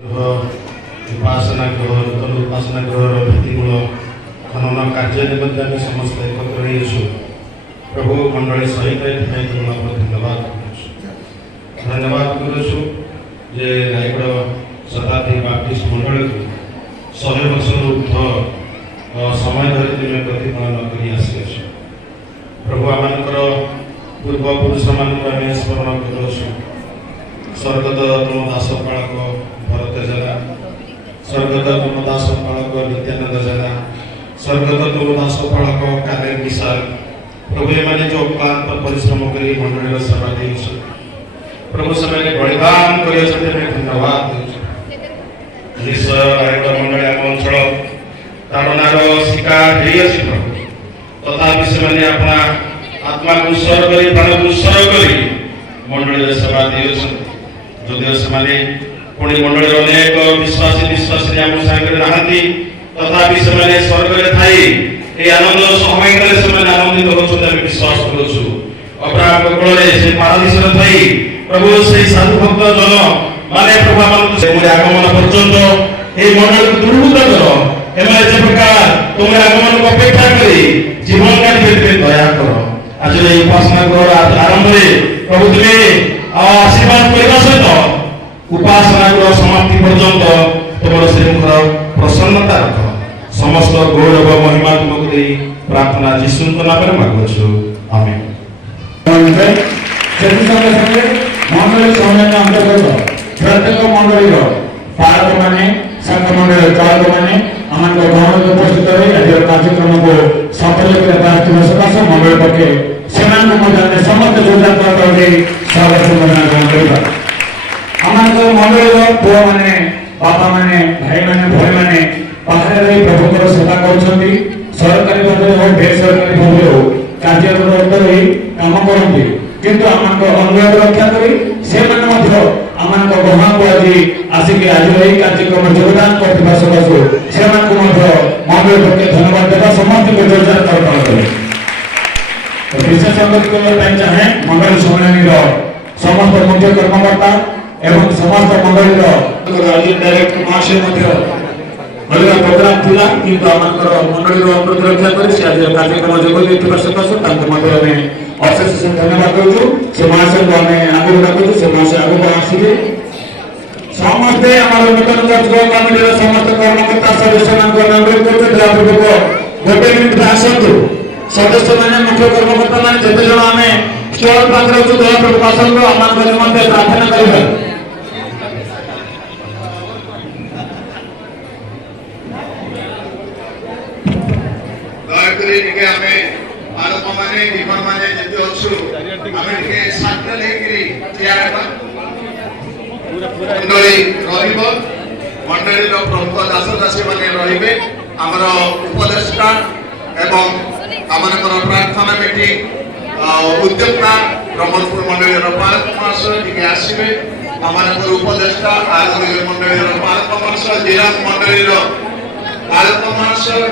उपासना गृह नूतन उपासना गृह भित्तिमूल खनन कार्य निमित्ते समस्त एकत्र होइछु प्रभु मंडली सहित धन्यवाद करुछु जे रायगढ़ शताब्दी बाप्टिस्ट मंडल को 100 वर्ष ऊर्ध समय धरी तुम प्रतिपालन कर प्रभु आमर पूर्वपुरुष मान स्मरण करुछु स्वर्गत तुम दास पालक भरत जेना स्वर्गत तुम दास पालक नित्यानंद जेना स्वर्गत तुम दास पालक काले विशाल प्रभु एमाने जो क्लांत परिश्रम करी मंडली सेवा दे प्रभु समय बलिदान कर धन्यवाद रायगढ़ मंडली आम अंचल ताड़नार शिकार प्रभु तथापि से अपना आत्मा को उत्सर्ग कर प्राण को उत्सर्ग कर मंडली सेवा दे जदिव से पुणी मंडली अनेक विश्वासी विश्वासी आम सागर नहांती तथापि से स्वर्ग में थाई आनंद सहभागिता से आनंदित होते विश्वास करुछु अपराध कोल से पारादीस थी प्रभु से साधु भक्त जन माने प्रभु आगमन पर्यंत ये मंडल को दुर्भूत कर एमजे प्रकार तुम आगमन को अपेक्षा करी जीवन काटी दया कर आज उपासना गृह आरंभ प्रभु तुम्हें आशीर्वाद करने सहित उपासना गृह समाप्ति पर्यंत तुम श्रीमुखर प्रसन्नता रख समस्त गौरव महिमा तुमको प्रार्थना जीशु नाम मागुछु आमेन। मंडली सम्मेलन अंतर्गत प्रत्येक मंडली पालक मैंने संघ मंडल चालक मैंने आम गहन उपस्थित रही आज कार्यक्रम को सफल सकाश मंडल पक्षे से समस्त योजना स्वागत ग्रहण कर आम मंडल पुआ मैंने बापा मैंने भाई मैंने भाई मैंने पाखे रही प्रभुकर सेवा कर सरकारी भाव हो बेसरकारी भाव हो कार्यरत रही कम करती किंतु आम अनुरोध रक्षा करी से आम गहन को आज आसिक आज यही कार्यक्रम योगदान करने सकाशु से मंडल पक्ष धन्यवाद देवा समस्त जोरदार करपाल करें विशेष अनुरोध चाहे मंडल सम्मेलन समस्त मुख्य कर्मकर्ता एवं समस्त मंडल डायरेक्टर महाशय अलग प्रोग्राम थिला किंतु आमर मंडली अनुरोध रक्षा कर कार्यक्रम जोग सकाशु अशेष धन्यवाद करूँ से महाशय को आम आगे डाकू से महाशय आगे आसवे समस्ते नूतन कमिटी समस्त कर्मकर्ता सदस्य अनुरोध करपूर्वक गोटे मिनिट आसतु सदस्य मैंने मुख्य कर्मकर्ता मैंने जिते जन आम स्टल पाखे अच्छु दयापूर्वक आसतु आम निमंते प्रार्थना करवा बालक माने जीवन माने जति अच्छु आमे के साथले लेकरी तैयार हेबा मंडली रहिबो मंडली रो प्रमुख दास दासी माने रहिबे हमर उपदेष्टा एवं हमनकर प्रार्थना मीटिंग उद्योगता ब्रह्मपुर मंडली रो पालक महाशय के आसीबे हमनकर उपदेष्टा आगरी मंडली रो पालक महाशय जिला मंडली रो पालक महाशय